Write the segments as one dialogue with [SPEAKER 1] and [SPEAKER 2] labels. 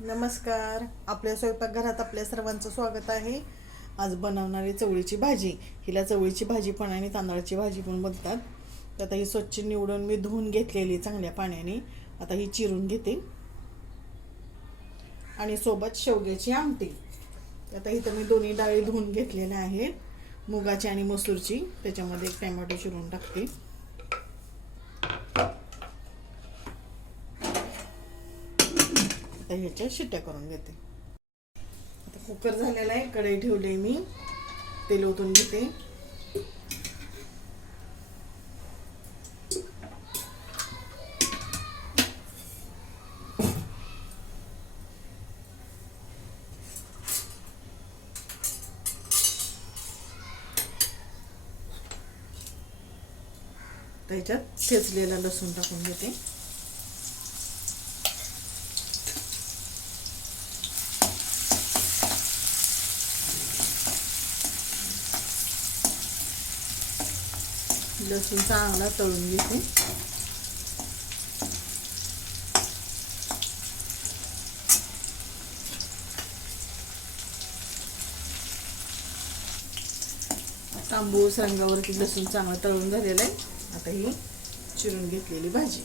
[SPEAKER 1] नमस्कार. आपल्या स्वयंपाकघरात आपल्या सर्वांचं स्वागत आहे. आज बनवणारी चवळीची भाजी. हिला चवळीची भाजी पण आणि तांदळाची भाजी पण बोलतात. तर आता ही स्वच्छ निवडून मी धुवून घेतलेली चांगल्या पाण्याने. आता ही चिरून घेते. आणि सोबत शेवग्याची आमटी. आता इथं मी दोन्ही डाळी धुवून घेतलेल्या आहेत. मुगाची आणि मसूरची. त्याच्यामध्ये एक टॅमॅटो चिरून टाकते. आता ह्याच्या शिट्ट्या करून घेते. आता कुकर झालेला आहे कढई ठेवली मी. तेल ओतून घेते. त्याच्यात ठेचलेला लसूण टाकून घेते. लसूण चांगला तळून घेते. तांबूस रंगावरती लसूण चांगला तळून झालेला आहे. आता ही चिरून घेतलेली भाजी.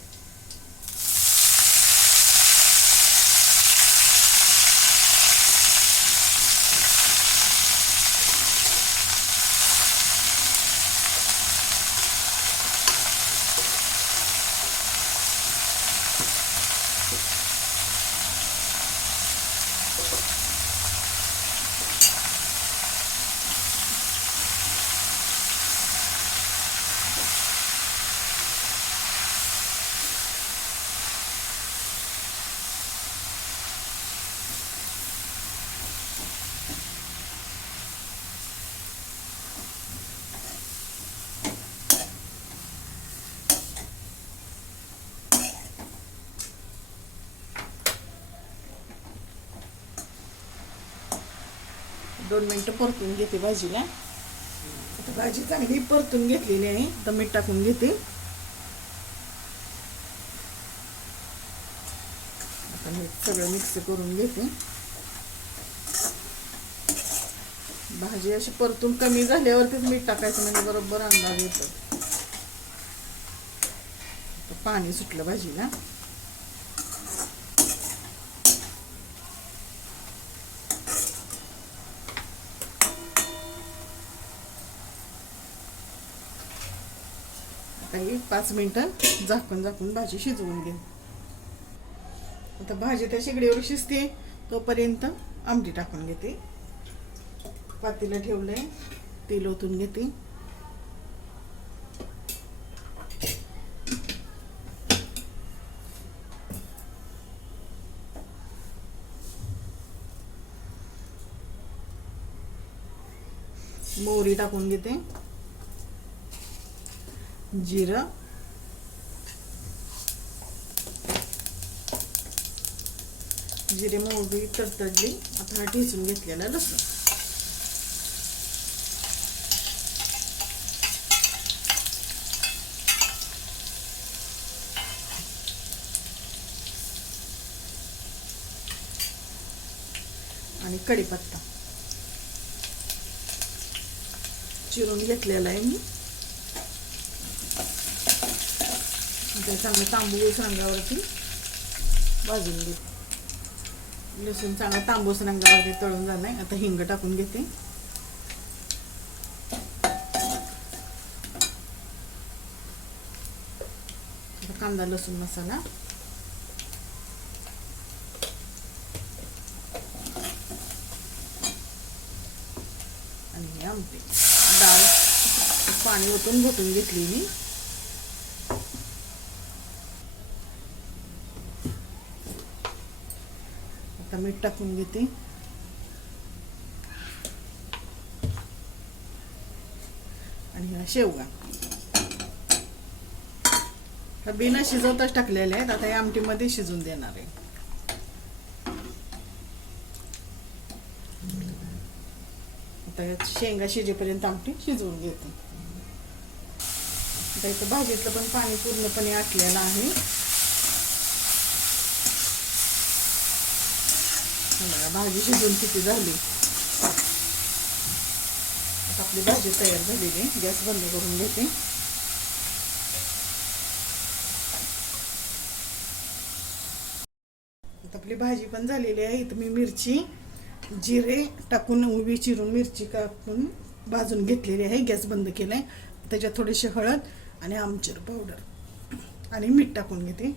[SPEAKER 1] दोन मिनटं परतून घेते भाजीला. आता भाजी चांगली परतून घेतलेली आहे. तर मीठ टाकून घेते. आता मीठ सगळं मिक्स करून घेते. भाजी अशी परतून कमी झाल्यावरतीच मीठ टाकायचं म्हणजे बरोबर अंदाज येतो. पाणी सुटलं भाजीला. आता ही पाच मिनटं झाकून झाकून भाजी शिजवून घे आता भाजी त्या शेगडीवर शिजते तोपर्यंत आमटी टाकून घेते. पातीला ठेवलंय तेल ओतून घेते. मोहरी टाकून घेते. जिरं. जिरे मोहरी तडतडली. आता हा ठेचून घेतलेला लसूण. आणि कढीपत्ता. चिरून घेतलेला आहे मी. ते चांगलं तांबूस रंगावरती भाजून घेते लसूण चांगला तांबूस रंगावरती तळून झालंय. आता हिंग टाकून घेते. आता कांदा लसूण मसाला. आणि हे आमटी. डाळ. पाणी ओतून घोटून घेतली मी. मीठ टाकून घेते. आणि हा शेवगा. हा बिना शिजवताच टाकलेले आहेत. आता या आमटीमध्ये शिजून देणार आहे. आता शेंगा शिजेपर्यंत आमटी शिजवून घेते. आता इथं भाजीतलं पण पाणी पूर्णपणे आटलेलं आहे. बघा, भाजी शिजून किती झाली? आता आपली भाजी तयार झालेली आहे. गॅस बंद करून घेते. आता आपली भाजी पण झालेली आहे. इथं मी मिरची जिरे टाकून उभी चिरून मिरची कापून भाजून घेतलेली आहे. गॅस बंद केला आहे त्याच्यात थोडीशी हळद आणि आमचूर पावडर आणि मीठ टाकून घेते.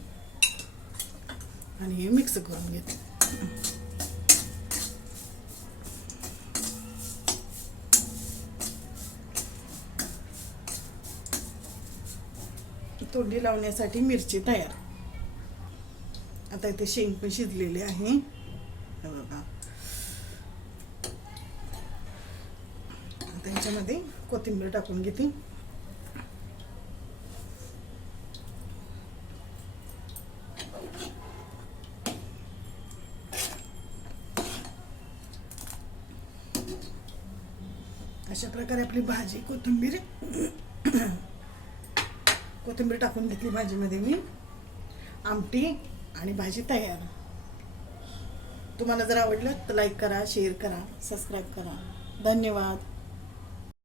[SPEAKER 1] आणि हे मिक्स करून घेते. तोंडी लावण्यासाठी मिरची तयार. आता इथे शेंग पण शिजलेली आहे. बघा. आता कोथिंबीर टाकून घेते. अशा प्रकारे आपली भाजी कोथिंबीर कोथिंबीर टाकून घेतली भाजीमध्ये मी. आमटी आणि भाजी तयार. तुम्हाला जर आवडलं तर लाईक करा शेअर करा सबस्क्राईब करा. धन्यवाद.